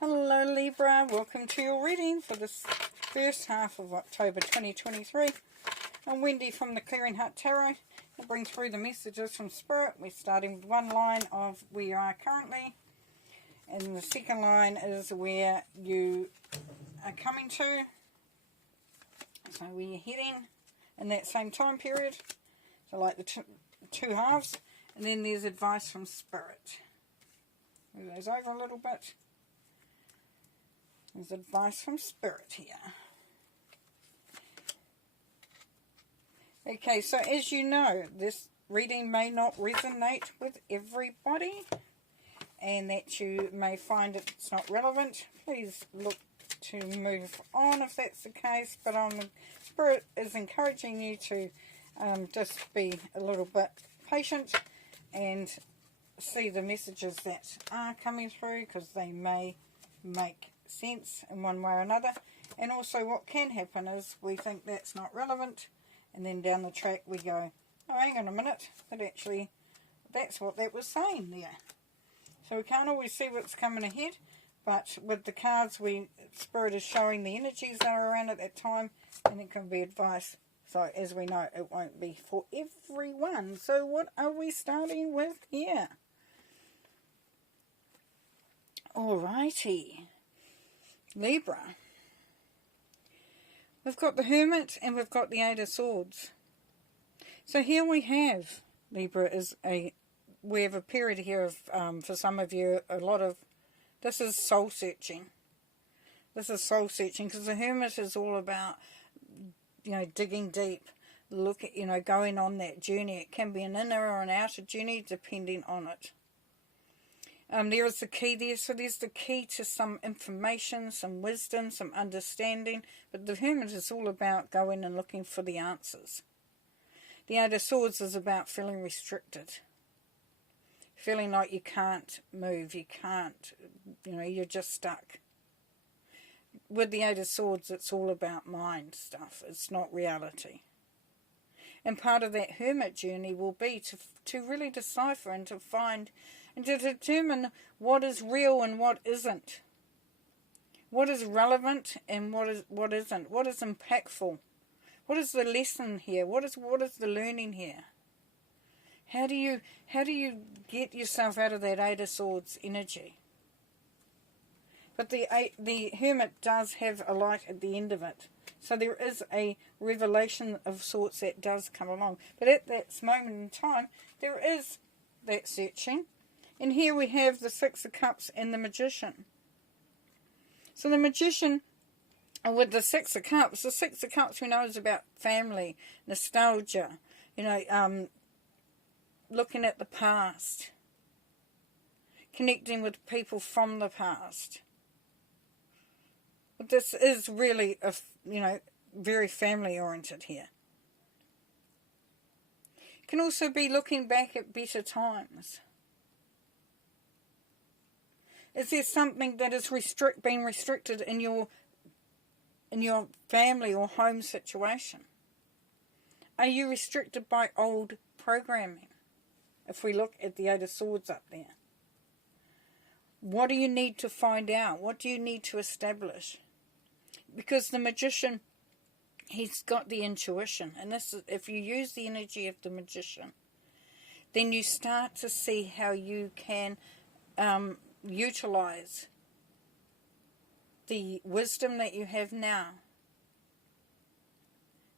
Hello Libra, welcome to your reading for this first half of October 2023. I'm Wendy from the Clearing Heart Tarot. We'll bring through the messages from Spirit. We're starting with one line of where you are currently, and the second line is where you are coming to. So where you're heading in that same time period. So like the two halves. And then there's advice from Spirit. Move those over a little bit. There's advice from Spirit here. Okay, so as you know, this reading may not resonate with everybody, and that you may find it's not relevant. Please look to move on if that's the case, but Spirit is encouraging you to just be a little bit patient and see the messages that are coming through, because they may make sense in one way or another. And also what can happen is we think that's not relevant, and then down the track we go, oh, hang on a minute, but actually that's what that was saying there. So we can't always see what's coming ahead, but with the cards, Spirit is showing the energies that are around at that time, and it can be advice. So as we know, it won't be for everyone. So what are we starting with here? Alrighty. Libra. We've got the Hermit and we've got the Eight of Swords. So here we have, Libra, we have a period here of, for some of you, this is soul searching. This is soul searching, because the Hermit is all about, digging deep, going on that journey. It can be an inner or an outer journey, depending on it. There is the key there, so there's the key to some information, some wisdom, some understanding, but the Hermit is all about going and looking for the answers. The Eight of Swords is about feeling restricted, feeling like you can't move, you can't, you're just stuck. With the Eight of Swords, it's all about mind stuff, it's not reality. And part of that Hermit journey will be to really decipher and to find and to determine what is real and what isn't. What is relevant and what isn't. What is impactful. What is the lesson here? What is the learning here? How do you get yourself out of that Eight of Swords energy? But the Hermit does have a light at the end of it. So there is a revelation of sorts that does come along. But at that moment in time, there is that searching. And here we have the Six of Cups and the Magician. So the Magician, with the Six of Cups we know is about family, nostalgia, looking at the past, connecting with people from the past. But this is really, very family-oriented here. It can also be looking back at better times. Is there something that is being restricted in your family or home situation? Are you restricted by old programming? If we look at the Eight of Swords up there. What do you need to find out? What do you need to establish? Because the Magician, he's got the intuition. And this is, if you use the energy of the Magician, then you start to see how you can utilize the wisdom that you have now,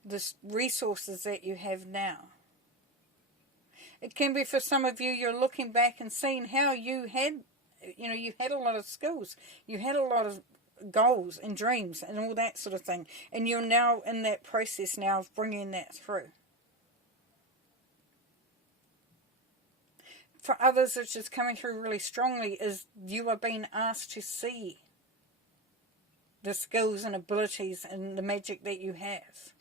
the resources that you have now. It can be for some of you, you're looking back and seeing how you had, you had a lot of skills, you had a lot of goals and dreams and all that sort of thing, and you're now in that process now of bringing that through. For others, which is coming through really strongly, is you are being asked to see the skills and abilities and the magic that you have.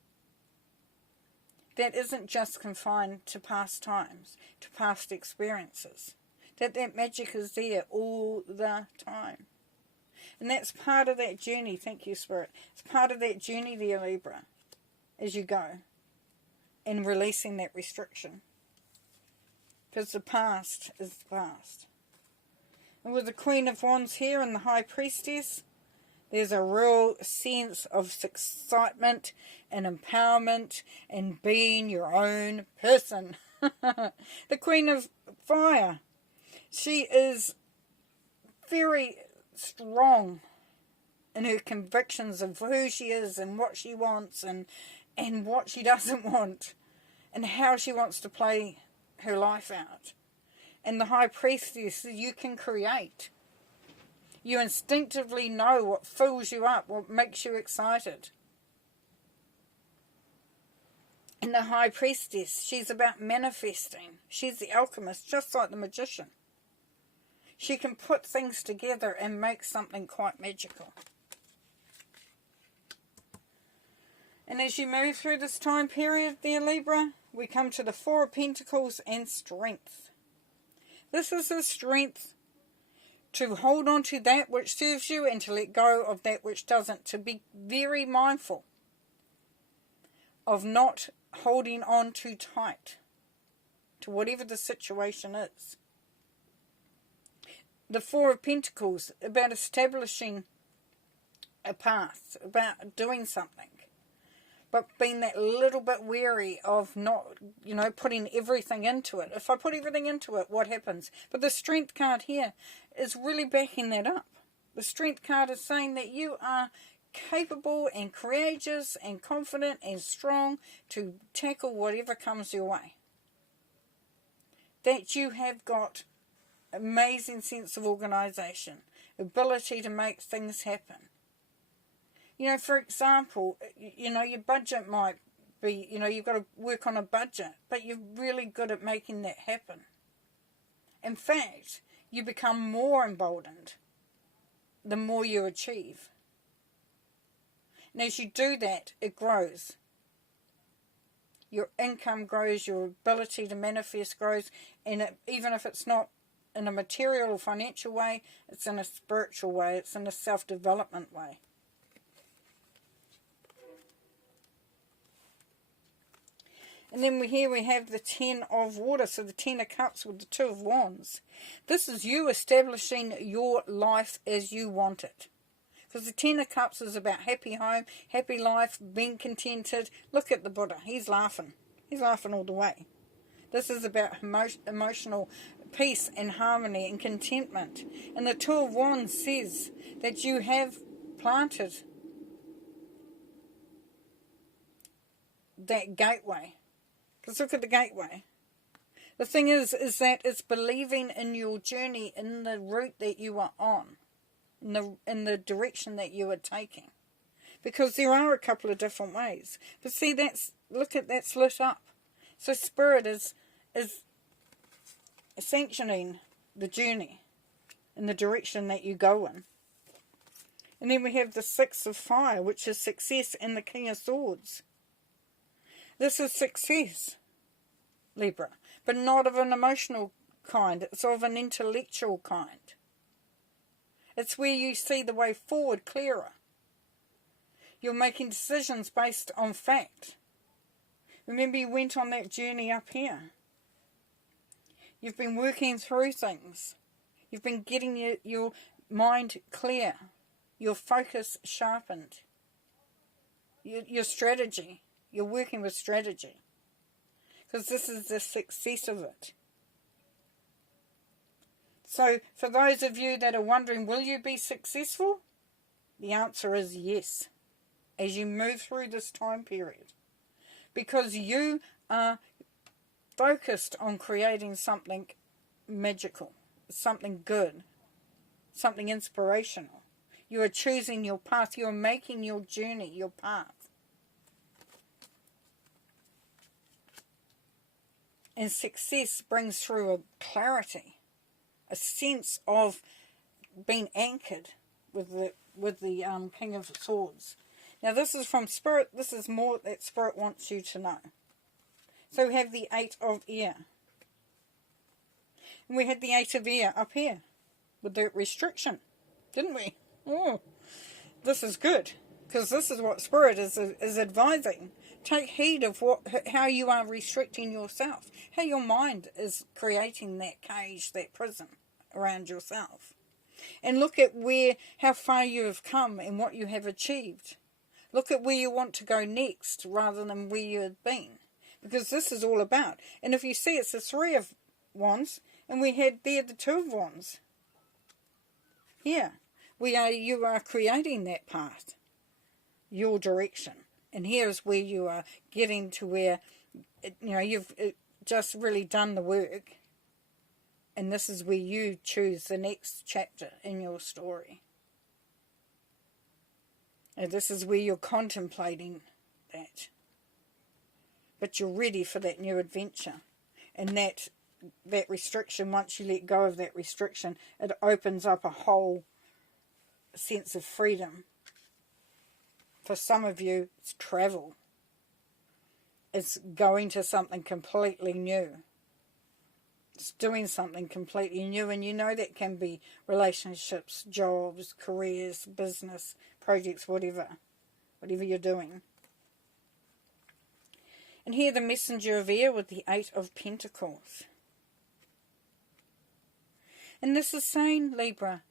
That isn't just confined to past times, to past experiences. That magic is there all the time. And that's part of that journey. Thank you, Spirit. It's part of that journey there, Libra, as you go. And releasing that restriction. Because the past is the past. And with the Queen of Wands here and the High Priestess, there's a real sense of excitement and empowerment and being your own person. The Queen of Fire, she is very strong in her convictions of who she is and what she wants and what she doesn't want and how she wants to play her life out. And the High Priestess, you can create. You instinctively know what fills you up, what makes you excited. And the High Priestess, she's about manifesting. She's the alchemist, just like the magician. She can put things together and make something quite magical. And as you move through this time period there, Libra, we come to the Four of Pentacles and strength. This is the strength to hold on to that which serves you and to let go of that which doesn't. To be very mindful of not holding on too tight to whatever the situation is. The Four of Pentacles, about establishing a path, about doing something. But being that little bit wary of not, putting everything into it. If I put everything into it, what happens? But the Strength card here is really backing that up. The Strength card is saying that you are capable and courageous and confident and strong to tackle whatever comes your way. That you have got amazing sense of organisation, ability to make things happen. For example, your budget might be, you've got to work on a budget, but you're really good at making that happen. In fact, you become more emboldened the more you achieve. And as you do that, it grows. Your income grows, your ability to manifest grows, and even if it's not in a material or financial way, it's in a spiritual way, it's in a self-development way. And then here we have the Ten of Water, so the Ten of Cups with the Two of Wands. This is you establishing your life as you want it. Because the Ten of Cups is about happy home, happy life, being contented. Look at the Buddha, he's laughing. He's laughing all the way. This is about emotional peace and harmony and contentment. And the Two of Wands says that you have planted that gateway. Because look at the gateway. The thing is that it's believing in your journey, in the route that you are on, in the direction that you are taking. Because there are a couple of different ways. But see, look at that's lit up. So Spirit is sanctioning the journey in the direction that you go in. And then we have the Six of Fire, which is success, and the King of Swords. This is success, Libra, but not of an emotional kind. It's of an intellectual kind. It's where you see the way forward clearer. You're making decisions based on fact. Remember, you went on that journey up here. You've been working through things. You've been getting your mind clear, your focus sharpened, your strategy. You're working with strategy. Because this is the success of it. So, for those of you that are wondering, will you be successful? The answer is yes. As you move through this time period. Because you are focused on creating something magical. Something good. Something inspirational. You are choosing your path. You are making your journey, your path. And success brings through a clarity, a sense of being anchored with the King of Swords. Now this is from Spirit. This is more that Spirit wants you to know. So we have the Eight of Air. And we had the Eight of Air up here with the restriction, didn't we? Oh, this is good, because this is what Spirit is advising. Take heed of how you are restricting yourself, how your mind is creating that cage, that prison around yourself. And look at how far you have come and what you have achieved. Look at where you want to go next rather than where you have been. Because this is all about. And if you see, it's the Three of Wands, and we had there the Two of Wands. Here, you are creating that path, your direction. And here's where you are getting to where, you've just really done the work. And this is where you choose the next chapter in your story. And this is where you're contemplating that. But you're ready for that new adventure. And that restriction, once you let go of that restriction, it opens up a whole sense of freedom. For some of you, it's travel. It's going to something completely new. It's doing something completely new, and you know that can be relationships, jobs, careers, business, projects, whatever you're doing. And here the messenger of air with the Eight of Pentacles. And this is saying, Libra,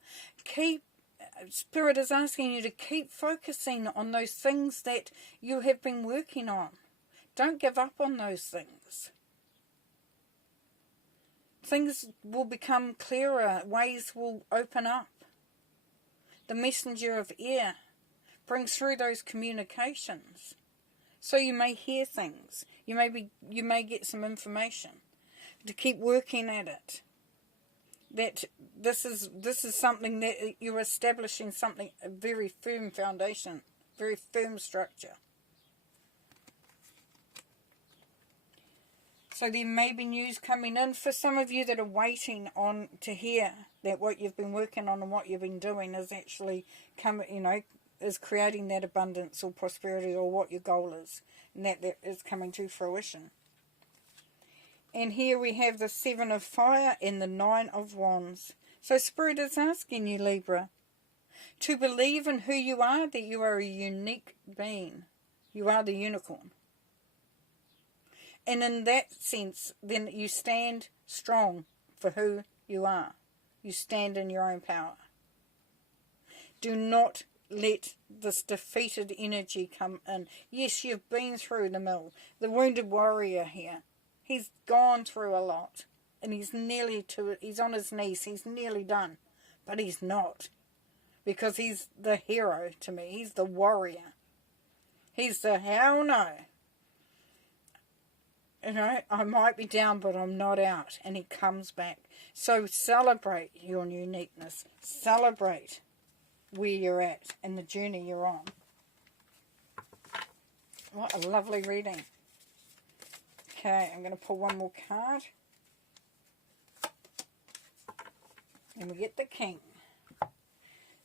Spirit is asking you to keep focusing on those things that you have been working on. Don't give up on those things. Things will become clearer. Ways will open up. The messenger of air brings through those communications. So you may hear things. You may get some information. To keep working at it. That this is something that you're establishing a very firm foundation, very firm structure. So there may be news coming in for some of you that are waiting on to hear that what you've been working on and what you've been doing is actually is creating that abundance or prosperity or what your goal is, and that is coming to fruition. And here we have the Seven of Fire and the Nine of Wands. So Spirit is asking you, Libra, to believe in who you are, that you are a unique being. You are the unicorn. And in that sense, then you stand strong for who you are. You stand in your own power. Do not let this defeated energy come in. Yes, you've been through the mill. The wounded warrior here. He's gone through a lot. And he's he's on his knees. He's nearly done. But he's not. Because he's the hero to me. He's the warrior. He's the hell no. I might be down, but I'm not out. And he comes back. So celebrate your uniqueness. Celebrate where you're at and the journey you're on. What a lovely reading. Okay, I'm going to pull one more card. And we get the King.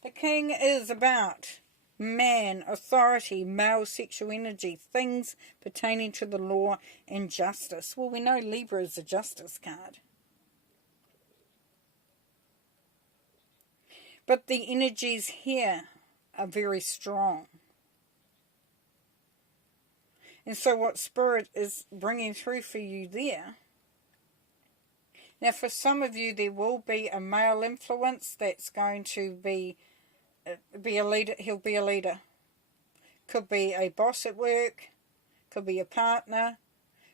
The King is about man, authority, male sexual energy, things pertaining to the law and justice. Well, we know Libra is the justice card. But the energies here are very strong. And so what Spirit is bringing through for you there. Now for some of you there will be a male influence that's going to be a leader. He'll be a leader. Could be a boss at work. Could be a partner.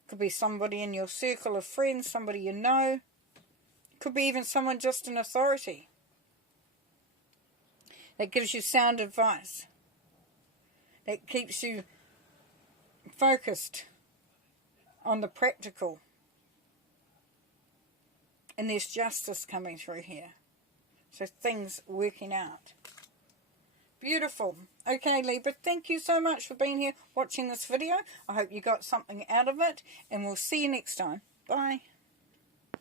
Could be somebody in your circle of friends, somebody you know. Could be even someone just in authority. That gives you sound advice. That keeps you focused on the practical. And there's justice coming through here. So things working out. Beautiful. Okay, Libra, thank you so much for being here watching this video. I hope you got something out of it. And we'll see you next time. Bye.